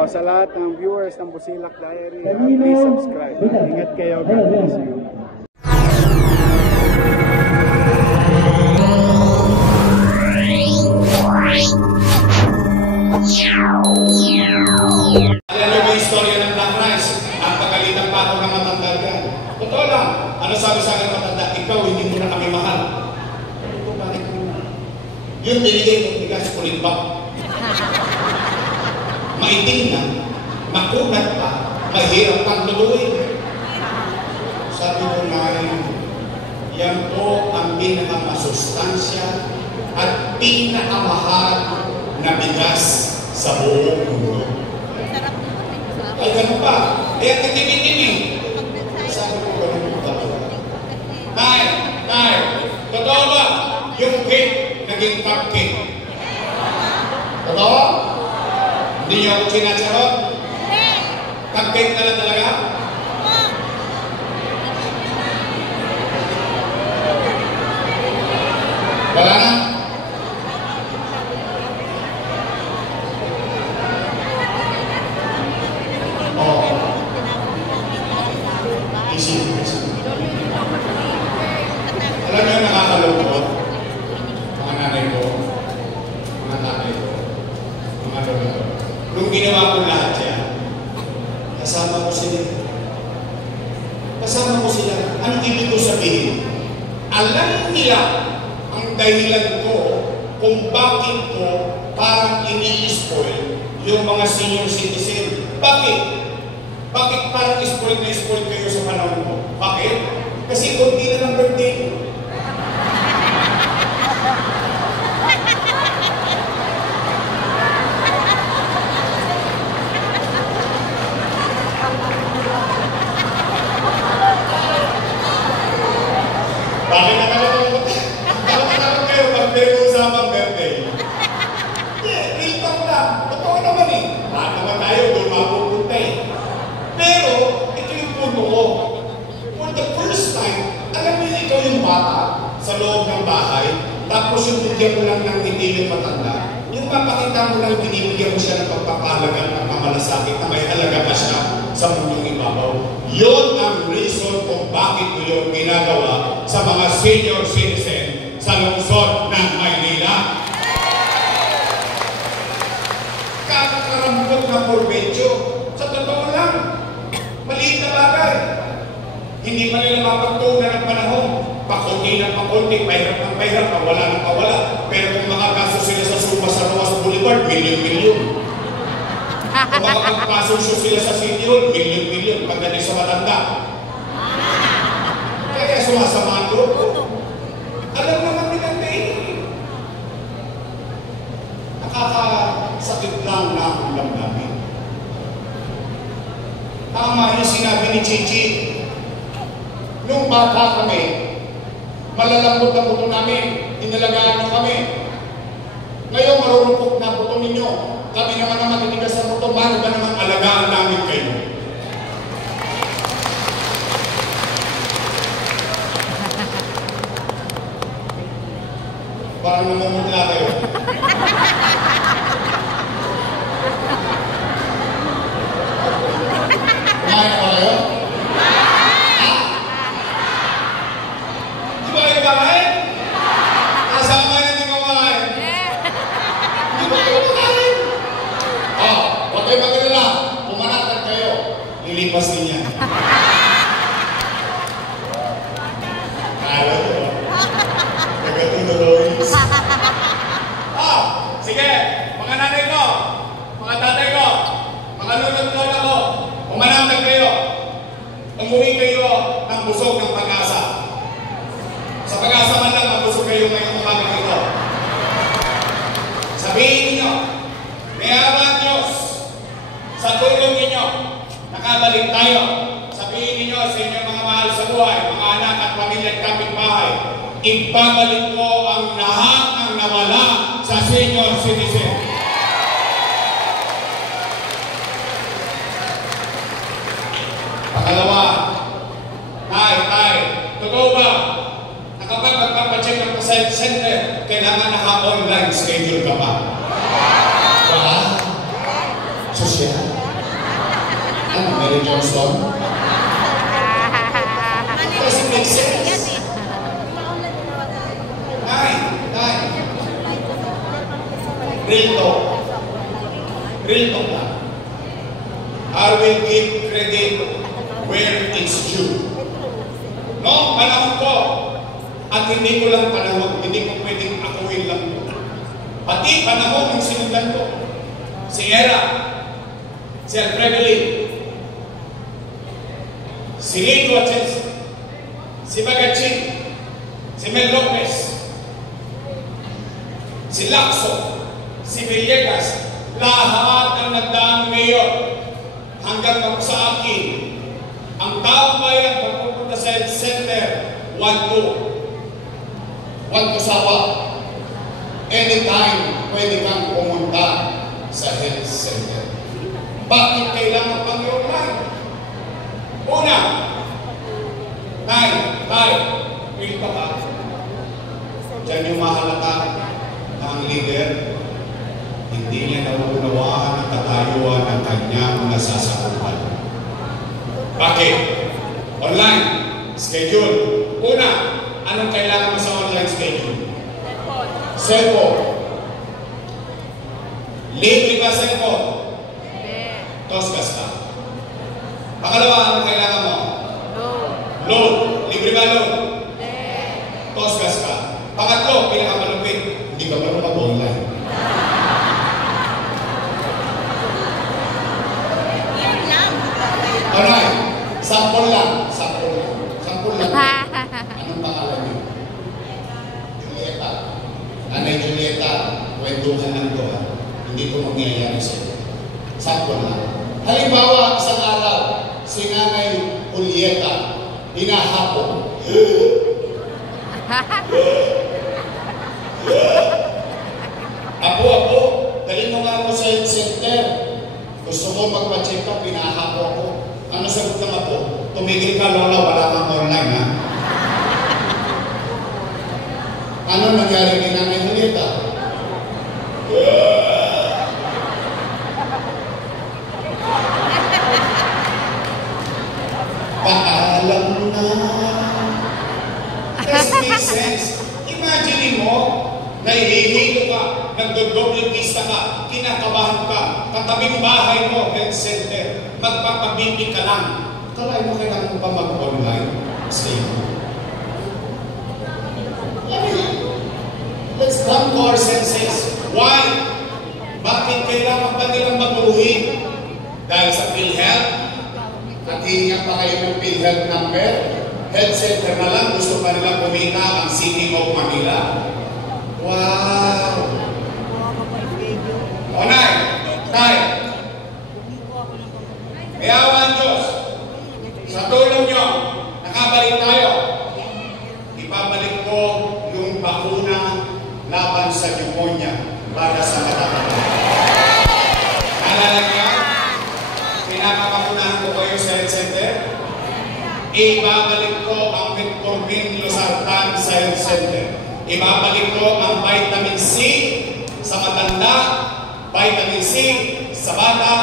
O sa lahat ng viewers ng Busilak Diary, please subscribe. Ingat kayo. God bless you. Alam niyo ba yung istorya ng Black Rice? Napagalitan pa ako ng matanda dyan. Totoo lang. Ano sabi sa akin matanda? Ikaw, hindi mo na kami mahal. Ito, bakit mo na? Yung binigay mo, bigas kulit ba? Maitim na, makunat pa, mahirap pang luluin. Sabi ko na, yan po ang pinakamasustansya at pinakamahal na bigas sa buong mundo. Ay, gano'n pa. Kaya nagtimitim eh. Sabi ko, gano'n pa. Tay, totoo ba yung cake naging cupcake? Totoo? Hindi niyo ako sinacharot? Cupcake na lang talaga? Wala na? Alam niyo, nakakalungkot, mga nanay ko, mga tatay ko, mga lolo ko. Nung ginawa ko lahat yan, kasama ko sila. Kasama ko sila. Ang ibig ko sabihin, alam nila ang dahilan ko kung bakit ko parang ini-spoil yung mga senior citizen. Bakit? Bakit parang spoil na spoil kayo sa panahon ko? Bakit? Kasi kunti na lang birthday ko. Bakit nakakalungkot? Nakakalungkot kayo pag may usapang birthday? Real talk lang. Totoo naman eh. Lahat naman tayo doon mapupunta eh. Pero, ito yung punto ko. For the first time, alam niyo ikaw yung bata sa loob ng bahay, tapos yung bigyan mo lang ng hindi yung matanda, yung mapakita mo lang binibigyan mo siya ng pagpapahalaga at pagmamalasakit na may halaga pa siya sa mundong ibabaw. Yun ang reason kung bakit mo yung ginagawa sa mga senior citizen sa lungsod ng Maynila. Kakakarambot na porbetsyo. Sa totoo lang, maliit na bagay. Hindi pa nila mapagtunan ng panahon. Pakunti ng pakunti, pahirap ng pahirap, pawala ng pawala. Pero kung makakaso sila sa Suma sa Rojas Boulevard, milyon-milyon. Kung makapagpasok sila sa City Hall, milyon-milyon. Pagdating sa matanda. Kaya sumasama ang loob ko. Alam naman nilang kainin. Nakakasakit lang na ang damdamin. Tama yung sinabi ni Chichi. Nung bata kami, malalambot na buto namin, inalagaan nyo kami. Ngayon marurupok na buto ninyo. Kami naman ang matitigas sa buto, paano ba naman alagaan namin kayo? Parang namumutla kayo. Kumain pa kayo? Di ba kayo kakain? Kasama yan di kumakain. Di ba kayo kakain? Huwag kayo mag-alala. Pumanatag kayo. Lilipas din yan. Kala ko. Nagatuloy. Sige. Mga nanay ko, mga tatay ko, mga lulot-lola ko, pumanatag kayo. Umuwi kayo ng busog ng pag-asa. Sa pag-asa man lang, mabusog kayo ngayong umaga ito. Sabihin niyo, may awa Diyos, sa tulong ninyo, nakabalik tayo. Sabihin niyo sa inyong mga mahal sa buhay, mga anak at pamilya at kapitbahay, ibabalik ko ang lahat ng nawala sa senior citizen. Pangalawa, tay, totoo ba? Kapag magpapacheck ng health center, kailangan naka-online schedule ka pa. Sosyal. Ano, Mary Johnson? Doesn't make sense. Nine. Real talk. Real talk lang. I will give credit where it's due. No, panahon ko. At hindi ko lang panahon, hindi ko pwedeng akuin lang ko. Pati panahon yung sinundan ko. Si Era, si Alfredo, si Lito Aches, si Bagachin, si Mel Lopez, si Lacso, si Villegas, lahat ang nagdaang mayor hanggang ako sa akin. Ang taong bayan pagpupunta sa health center, want to sawa. Anytime pwede kang pumunta sa health center. Bakit kailangan pang i-online? Una, feel ka ba? Diyan yung mahalaga ng leader. Hindi niya nauunawaan ang katayuan ng kanyang nasasakupan. Bakit? Online, schedule. Una, anong kailangan mo sa online schedule? Cellphone. Libre ba cellphone? Tosgas ka. Pangalawa, anong kailangan mo? Load. Libre ba load? Tosgas ka. Pangatlo, pinakamalupit, hindi ka marunong mag-online. Alright, sample lang. Anong pangalan niyo? Julieta. Nanay Julieta, kwentuhan lang to ha. Hindi ko mangyayari sa iyo. Sample lang. Halimbawa, isang araw, si Nanay Julieta, hinahapon. Apo, dali mo nga ako sa health center. Gusto ko magpa-check up, pinahapo ako. Ano sagot ng apo? Tumigil ka, Lola, wala kang online, ha? Ano nangyari kay Nanay Julieta? Paalam na. Doesn't make sense. Imagine mo, nahihilo ka, nagdodoble pista ka, kinakabahan ka, katabing bahay mo, health center, magpapabibi ka lang. Kalay mo kailangan mo pa mag-online? Same. Let's come to our senses. Why? Bakit kailangan pa nilang maguluhin? Dahil sa PhilHealth? At hihingan pa kayo ng PhilHealth number? Health center na lang, gusto pa nilang kumita ang City of Manila. Wow! O, Nay! May awa ang Diyos. Sa tulong nyo, nakabalik tayo. Ibabalik ko yung bakuna laban sa pneumonia para sa katawan. Naalala niyo? Pinakabakunahan ko kayo sa health center. Ibabalik ko ang metformin losartan sa health center. Ibabalik ko ang vitamin C sa matanda, vitamin C sa bata,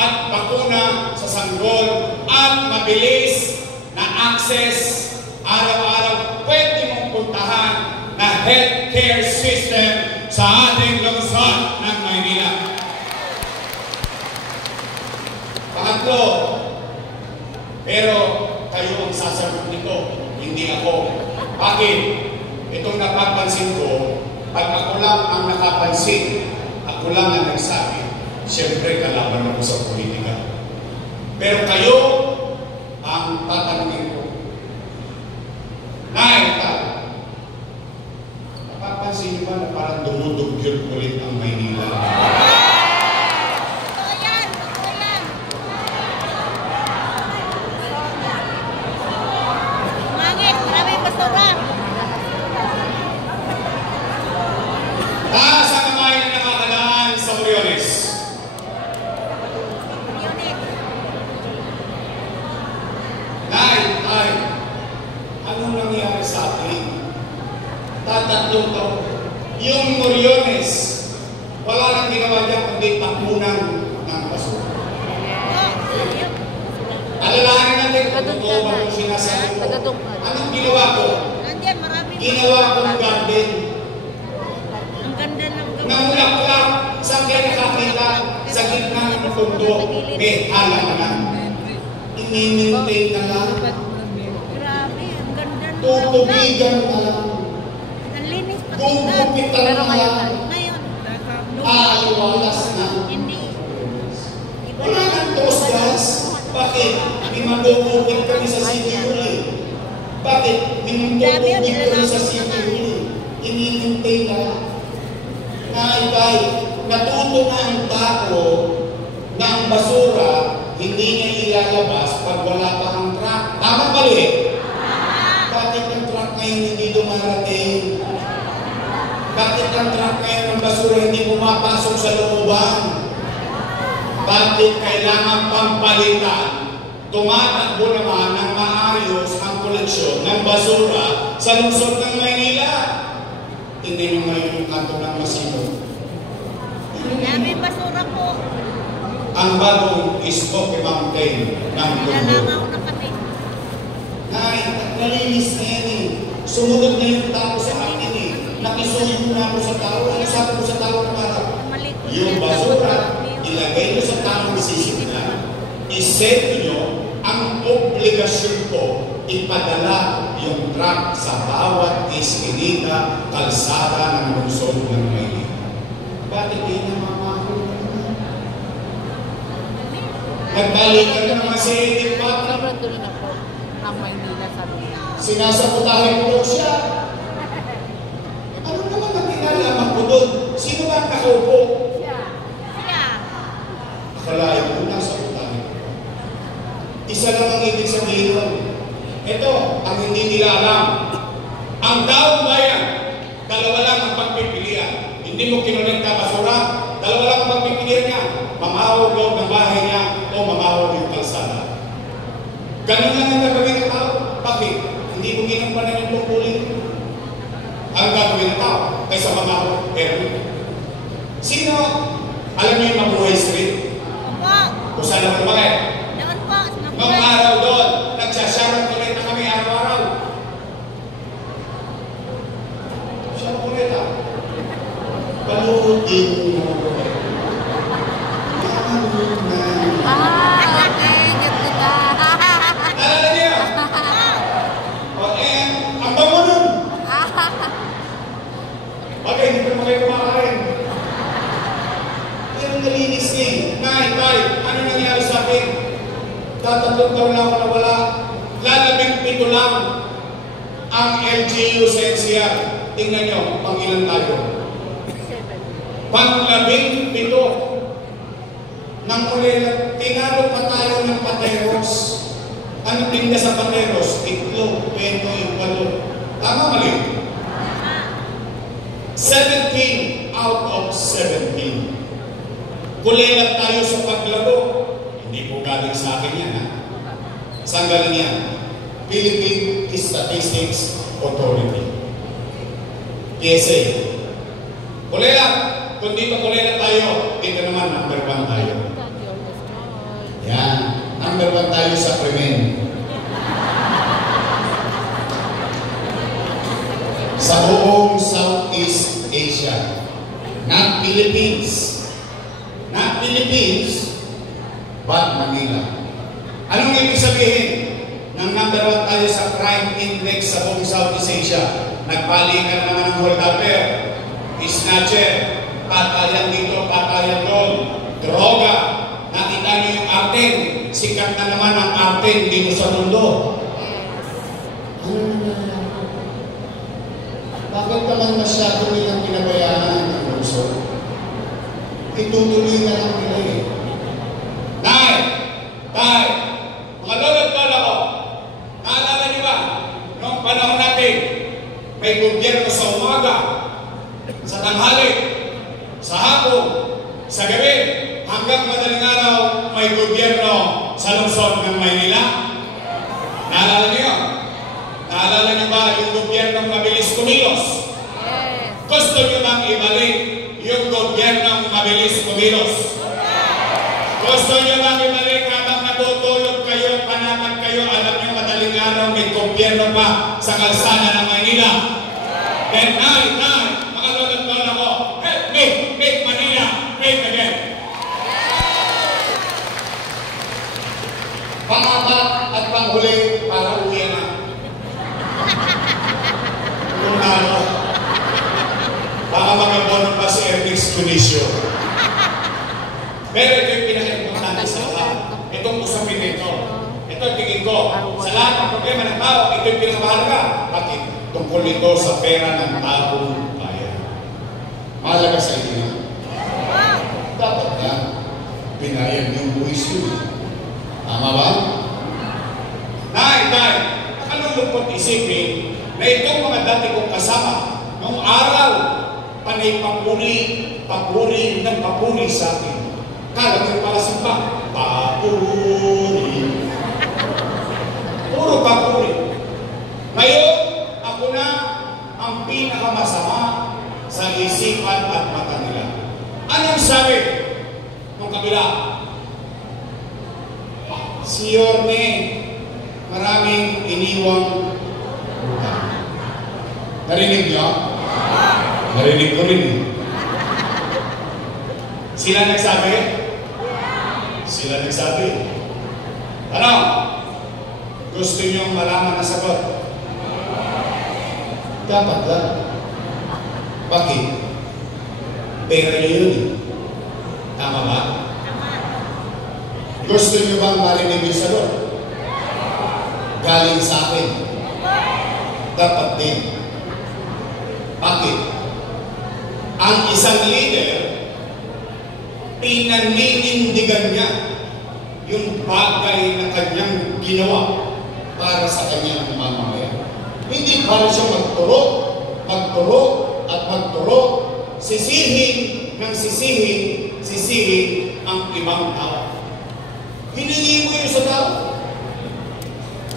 at bakuna sa sanggol, at mabilis na access araw-araw pwede mong puntahan na healthcare system sa ating lungsod ng Maynila. Pangatlo, pero kayo ang sasagot nito, hindi ako. Bakit? Itong napapansin ko, pag ako lang ang nakapansin, ako lang ang nagsabi, siyempre kalaban ako sa politika. Pero kayo ang tatanungin ko. Napapansin niyo ba na parang dumudugyot ulit ang Maynila? Tatlong taon. Yung Moriones, wala nang ginawa niya kundi tapunan ng basura. akin kung totoo ba kung sinasabi ko. Anong ginawa ko? Nandiyan, marami. Ginawa kong garden. Ang ganda ng ganda. Namulaklak. Saan kayo nakakita? Sa gitna ng pundo. May halaman. Ini-maintain na lang. Grabe, ang ganda ng Tutubigan na lang. Ang linis pa. Gugupitan na lang. Ngayon, Aaliwalas na. hindi. Iba Wala na. nang tosgas. Bakit? May magugupit kami sa City Hall eh. Bakit? May magugupit kami sa City Hall eh. Ini-maintain na lang. Naibay, natuto na ang tao na ang basura hindi niya ilalabas pag wala pa ang truck. Tama mali? Bakit ang truck ngayon hindi dumarating? Bakit ang truck ngayon ng basura hindi pumapasok sa looban? Bakit kailangan pampalitan? Tumatakbo naman ng maayos ang koleksyon ng basura sa lungsod ng Maynila. Hindi nyo ngayon yung kanto ng Masino. Dami basura po. Ang bagong Smoky Mountain ng Tondo. Nilalangaw na kami. Nalinis na yan eh. Sumunod na yung tao sa akin eh. Nakisuyo na ako sa tao. Ano sabi ko sa tao ng araw? Yung basura, ilagay ko sa tamang sisimula. Iset nyo ang obligasyon ko ipadala yung truck sa bawat iskinita, kalsada ng lungsod ng Maynila. Bakit di na mamahal? Nagbalikan na naman si Edith Patra. Tuloy na po ang Maynila sa Luna. Sinasaputahin ko daw siya. Ano naman ang kinalaman ko doon? Sino ba ang nakaupo? Siya. Akalain ko nasa putahin. Isa lang ang ibig sabihin nun. Ito, ang hindi nila alam. Ang taong bayan, dalawa lang ang pagpipilian. Hindi mo kinonekta basura, dalawa lang ang pagpipilian niya. Mamahawag loob ng bahay niya o mamahawag yung kalsada. Ganun lang ang gagawin ng tao. Bakit? Hindi mo ginampanan yung tungkulin. Ang gagawin ng tao kaysa mamahawag. Pero, sino? Alam niyo yung Mabuhay Street? Opo. Kung saan ang kumakit? Doon po. Noong araw doon, nagsasyaran ulit na kami araw-araw. Siya ulit ah. Palutin mo. Okay, get to that. Naalala niyo? O ang bango nun. Bagay, hindi pa kayo kumakain. Pero nalinis niya eh. Nay, ano nangyari sa akin? Tatatlong taon na ako nawala. Lalabing 7 lang ang LGU sa NCR. Tingnan nyo, pang ilan tayo? Pang-17. Nang ulit, tinalo pa tayo ng pateros. Ano tinda sa pateros? Itlog, penoy, balon. Tama mali? 17 out of 17. Kulelat tayo sa paglaro. Hindi po galing sa akin yan, ha? Saan galing yan? Philippine Statistics Authority. PSA. Kulelat. Kung dito kulelat tayo, dito naman number 1 tayo. Yan. Number 1 tayo sa krimen. Sa buong Southeast Asia. Not Philippines. Not Philippines, but Manila. Anong ibig sabihin ng number 1 tayo sa crime index sa buong Southeast Asia? Nagbalikan naman ng hold-upper, snatcher, patayan dito, patayan doon, droga. Nakita niyo yung Arten, sikat na naman ang Arten dito sa mundo. Bakit naman masyado nilang pinabayaan ang lungsod? Itutuloy na lang nila eh. Nay! Tay! Mga lolo't lola ko, naalala niyo ba? Noong panahon natin, may gobyerno sa umaga, sa tanghali, sa hapon, sa gabi, hanggang madaling araw, may gobyerno sa lungsod ng Maynila. Naalala niyo? Naalala niyo ba yung gobyernong mabilis kumilos? Gusto niyo bang ibalik yung gobyernong mabilis kumilos? Gusto niyo bang ibalik habang natutulog kayo, panatag kayo kayo, alam niyo madaling araw may gobyerno pa sa kalsada ng Maynila. Then, nay, makagagandaan ako, help me make Manila great again. Pang-apat at panghuli para uwi na. Kung ano, baka mag-abono pa si Ernest Tunisio. Pero ito yung pinaka-importante sa lahat. Itong usapin nito. Ito tingin ko, sa lahat ng problema ng tao, ito yung pinakamahalaga. Bakit? Tungkol ito sa pera ng taong bayan. Mahalaga sa inyo. Dapat na binayad yung buwis yun. Tama ba? Nay, nakalulungkot isipin na itong mga dati kong kasama noong araw, panay papuri sa akin. Kala ko para simba, papuri. Puro papuri. Ngayon, ako na ang pinakamasama sa isipan at mata nila. Anong sabi ng kabila? Si Yorme, maraming iniwang utang. Narinig niyo? Narinig ko rin. Sila nagsabi? Sila nagsabi. Ano? Gusto niyong malaman na sagot? Dapat lang. Bakit? Pera niyo yun. Tama ba? Gusto niyo bang marinig yung sagot? Galing sa akin. Dapat din. Bakit? Ang isang leader, pinaninindigan niya yung bagay na kanyang ginawa para sa kanyang mamamayan. Hindi para siya magturo at magturo, sisihin ang ibang tao. Hiningi mo yun sa tao.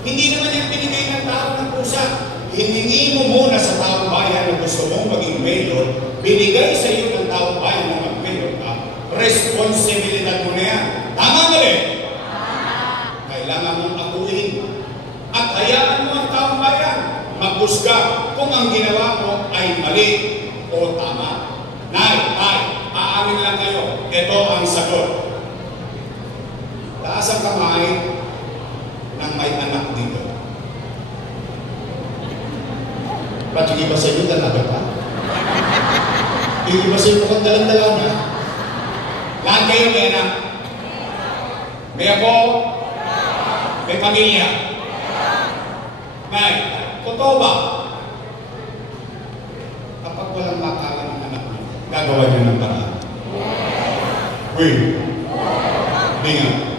Hindi naman yung pinigay ng tao ng pusa. Hiningi mo muna sa taong bayan na gusto mong maging mayor, binigay sa iyo ng taong bayan na mag-mayor ka, responsibilidad mo na yan. Tama ba rin? Kailangan mong akuin. At hayaan mo ang taong bayan maghusga kung ang ginawa mo ay mali o tama. Nay, aamin lang kayo. Ito ang sagot. Taas ang kamay ng may anak dito. Ba't yung iba sa inyo talaga pa? Yung iba sa inyo kung dalang-dalang na? Lahat kayo may anak. May ako, may pamilya. May, totoo ba? Kapag walang makalan ng anak mo, gagawa niyo ng paraan. Uy, hindi nga.